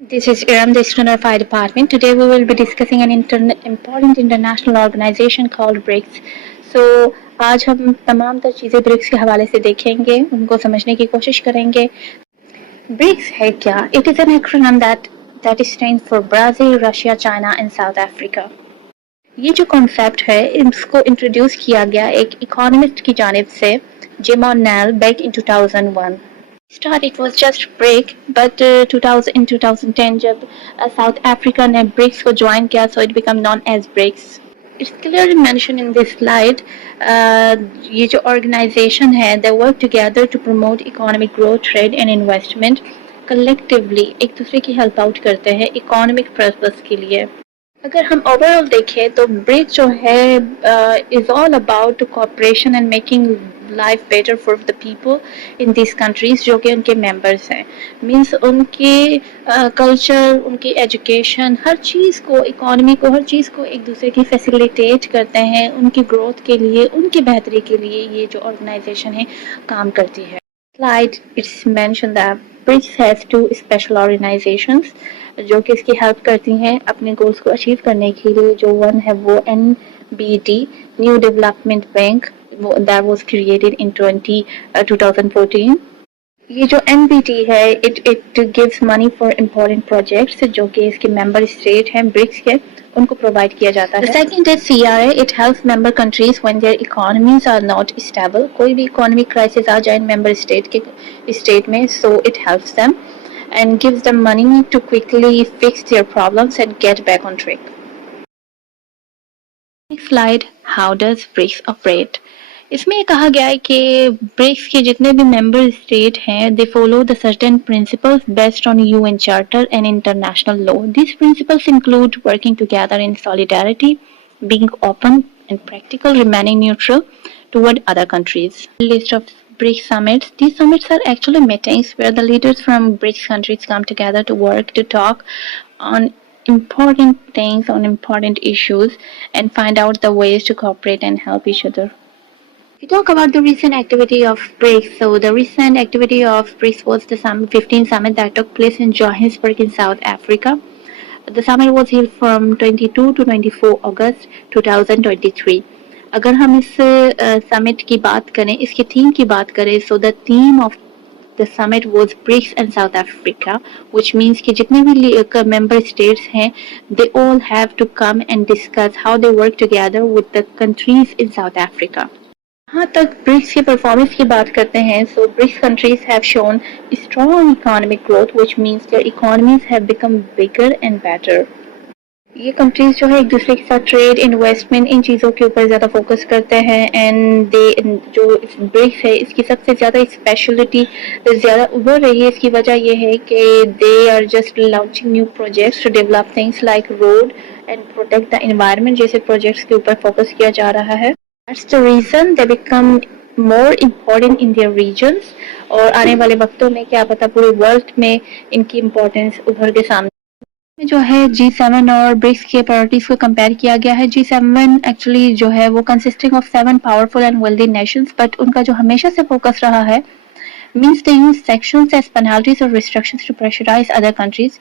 This is Erum, the Student Affairs Department. Today we will be discussing an important international organization called BRICS. So आज हम तमाम तर चीज़ें BRICS के हवाले से देखेंगे, उनको समझने की कोशिश करेंगे. BRICS है क्या? It is an acronym that stands for Brazil, Russia, China and South Africa. ये जो कॉन्सेप्ट है इसको इंट्रोड्यूस किया गया एक इकोनॉमिस्ट की जानिब से Jim O'Neill back in 2001. Start it was just BRIC, but 2010 जब South Africa ने BRICS को join किया, so it became known as BRICS. It's clearly mentioned in this slide. ये जो organization है, they work together to promote economic growth, trade and investment. Collectively एक दूसरे की help out करते हैं economic purpose के लिए. अगर हम ओवरऑल देखें तो ब्रिक्स जो है is all about cooperation and making life better for the people in this countries जो कि उनके मेंबर्स हैं. मींस उनके कल्चर, उनकी एजुकेशन, हर चीज़ को, इकोनॉमी को, हर चीज़ को एक दूसरे की फैसिलिटेट करते हैं. उनकी ग्रोथ के लिए, उनकी बेहतरी के लिए ये जो ऑर्गेनाइजेशन है काम करती है. Slide it's mentioned that BRICS has two special organizations जो कि इसकी हेल्प करती हैं अपने गोल्स को अचीव करने के लिए. जो वन है वो NBT new development bank that was created in 2014. ये जो NBT है it gives money for important projects जो कि इसके मेंबर स्टेट हैं ब्रिक्स के, उनको प्रोवाइड किया जाता है. सेकंड है CRA, it helps member countries when their economies are not stable. कोई भी इकोनॉमिक क्राइसिस आ जाए मेंबर स्टेट में, so it helps them and gives them money to quickly fix their problems and get back on track. Next slide, how does BRICS operate? इसमें कहा गया है कि ब्रिक्स के जितने भी मेंबर स्टेट हैं they follow the certain principles based on UN Charter and international law. These principles include working together in solidarity, being open and practical, remaining neutral toward other countries. List of BRICS summits. These summits are actually meetings where the leaders from BRICS countries come together to work, to talk on important things, on important issues, and find out the ways to cooperate and help each other. We talk about the recent activity of BRICS. So the recent activity of BRICS was the 15 summit that took place in Johannesburg in South Africa. The summit was held from 22 to 24 August 2023. अगर हम इस summit की बात करें, इसकी theme की बात करें, so the theme of the summit was BRICS and South Africa, which means कि जितने भी मेंबर स्टेट्स हैं they all have to come and discuss how they work together with the countries in South Africa. जहाँ तक BRICS की performance की बात करते हैं, so BRICS countries have shown strong economic growth, which means their economies have become bigger and better. ये countries जो है एक दूसरे के साथ ट्रेड, इन्वेस्टमेंट, इन चीज़ों के ऊपर ज़्यादा फोकस करते हैं. एंड दे जो ब्रिक्स है इसकी सबसे ज़्यादा स्पेशलिटी ज़्यादा उभर रही है. इसकी वजह ये है कि they are just launching new projects to develop things like road and protect the environment जैसे प्रोजेक्ट्स के ऊपर फोकस किया जा रहा है. That's the reason they become more important in their regions. और आने वाले वक्तों में क्या पता पूरे वर्ल्ड में इनकी इम्पोर्टेंस उभर के सामने जो है. G7 और ब्रिक्स के प्रायोरिटीज को कंपेयर किया गया है. G7 एक्चुअली जो है वो consisting of 7 powerful and wealthy Nations, but उनका जो हमेशा से फोकस रहा है means they use sanctions as penalties or restrictions to pressurize other countries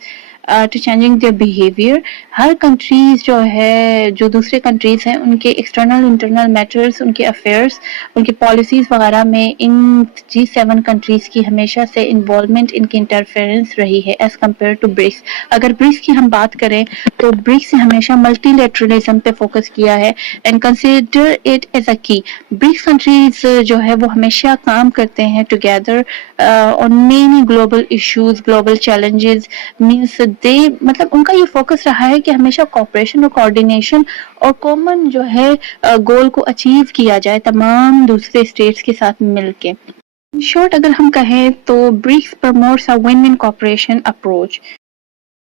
to changing their behavior. Her countries जो है, जो दूसरे कंट्रीज हैं, उनके एक्सटर्नल इंटरनल मैटर्स, उनके अफेयर्स, उनकी पॉलिसीज वगैरह में इन G7 कंट्रीज की हमेशा से इन्वॉल्वमेंट, इनकी इंटरफेरेंस रही है एज कम्पेयर टू ब्रिक्स. अगर ब्रिक्स की हम बात करें तो ब्रिक्स ने हमेशा मल्टीलेटरलिज्म पे फोकस किया है and consider it as a key. BRICS countries जो है वो हमेशा काम करते हैं together on many global issues, global challenges. means they मतलब उनका ये फोकस रहा है कि हमेशा कॉपरेशन और कोऑर्डिनेशन और कॉमन जो है गोल को अचीव किया जाए तमाम दूसरे स्टेट्स के साथ मिलके. इन शॉर्ट अगर हम कहें तो ब्रिक्स प्रमोट्स अ विन-विन कॉपरेशन अप्रोच.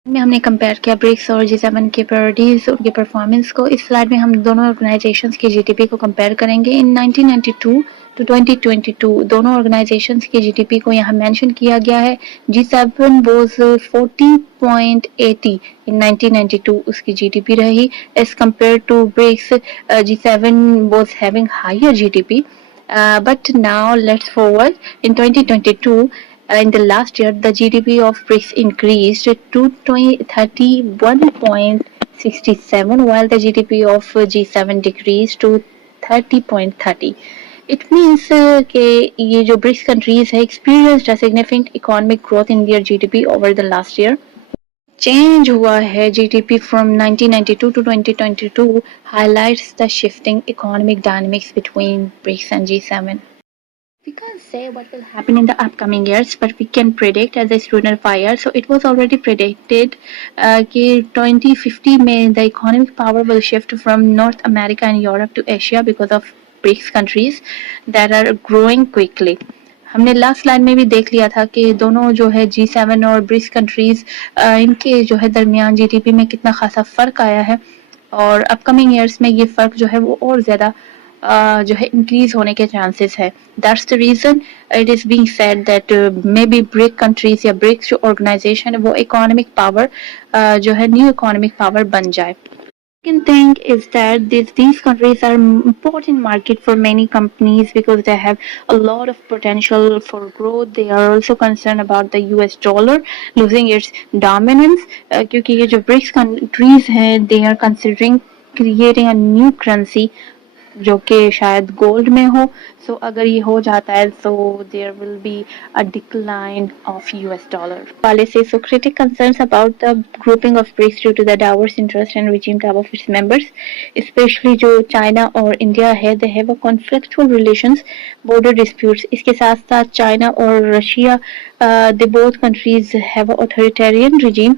में हमने कंपेयर किया ब्रिक्स और G7 के प्रायोरिटीज, उनके परफॉर्मेंस को. इस स्लाइड में हम दोनों ऑर्गेनाइजेशंस की जीडीपी को कंपेयर करेंगे. इन 1992 टू 2022 दोनों ऑर्गेनाइजेशंस की जीडीपी को यहाँ मेंशन किया गया है. G7 वाज 40.80 इन 1992 उसकी जीडीपी रही as compare to BRICS. G7 was having higher GDP. But now let's forward in 2022 In the last year, the GDP of BRICS increased to 31.67, while the GDP of G7 decreased to 30.30. It means कि ये जो BRICS countries है experienced a significant economic growth in their GDP over the last year. Change हुआ है GDP from 1992 to 2022 highlights the shifting economic dynamics between BRICS and G7. We can't say what will happen in the upcoming years, but we can predict as a student of IR. So it was already predicted that 2050 में the economic power will shift from North America and Europe to Asia because of BRICS countries that are growing quickly. हमने last slide में भी देख लिया था कि दोनों जो है G7 और ब्रिक्स कंट्रीज इनके जो है दरमियान जीडीपी में कितना खासा फर्क आया है और अपकमिंग ईयर्स में ये फर्क जो है वो और ज्यादा जो है इंक्रीज होने के चांसेस है. That's the reason it is being said that maybe BRIC countries या ब्रिक्स जो ऑर्गेनाइजेशन है वो इकोनॉमिक पावर जो है न्यू इकोनॉमिक पावर बन जाए. Second thing is that these countries are important market for many companies because they have a lot of potential for growth. They are also concerned about the US dollar losing its dominance क्योंकि ये जो BRICS countries हैं they are considering creating a new currency जो कि शायद gold में हो. सो अगर ये हो जाता है तो there will be a decline of US dollar वाले से. So critic concerns about the grouping of BRICS due to the diverse interest and regime type of its members, specially जो चाइना और इंडिया है they have a conflictual relations, border disputes. इसके साथ साथ China और Russia the both countries have an authoritarian regime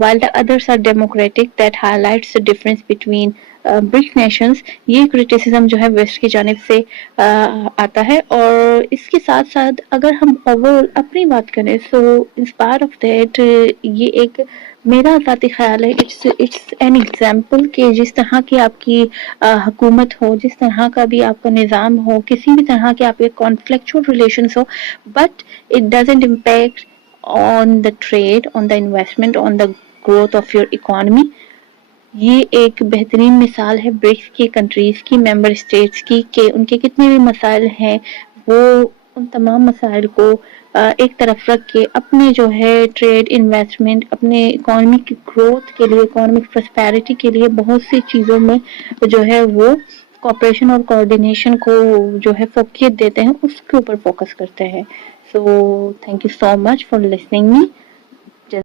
while the others are democratic. That highlights the difference between BRICS nations. ये criticism जो है waste की जानिब से आता है. और इसके साथ साथ अगर हम ओवरऑल अपनी बात करें सो इंस्पायर ऑफ दैट ये एक मेरा ज़ाती ख्याल है इट्स एन एग्जाम्पल कि जिस तरह की आपकी हुकूमत हो, जिस तरह का भी आपका निज़ाम हो, किसी भी तरह के आपके कॉन्फ्लिक्चुअल रिलेशंस हो, but it doesn't impact on the trade, on the investment, on the growth of your economy. ये एक बेहतरीन मिसाल है ब्रिक्स की कंट्रीज की, मेंबर स्टेट्स की, कि उनके कितने भी मसाइल हैं वो उन तमाम मसाइल को एक तरफ रख के अपने जो है ट्रेड, इन्वेस्टमेंट, अपने इकोनॉमिक ग्रोथ के लिए, इकोनॉमिक प्रॉस्पेरिटी के लिए बहुत सी चीज़ों में जो है वो कोऑपरेशन और कोऑर्डिनेशन को जो है फोकियत देते हैं, उसके ऊपर फोकस करते हैं. So thank you so much for listening me.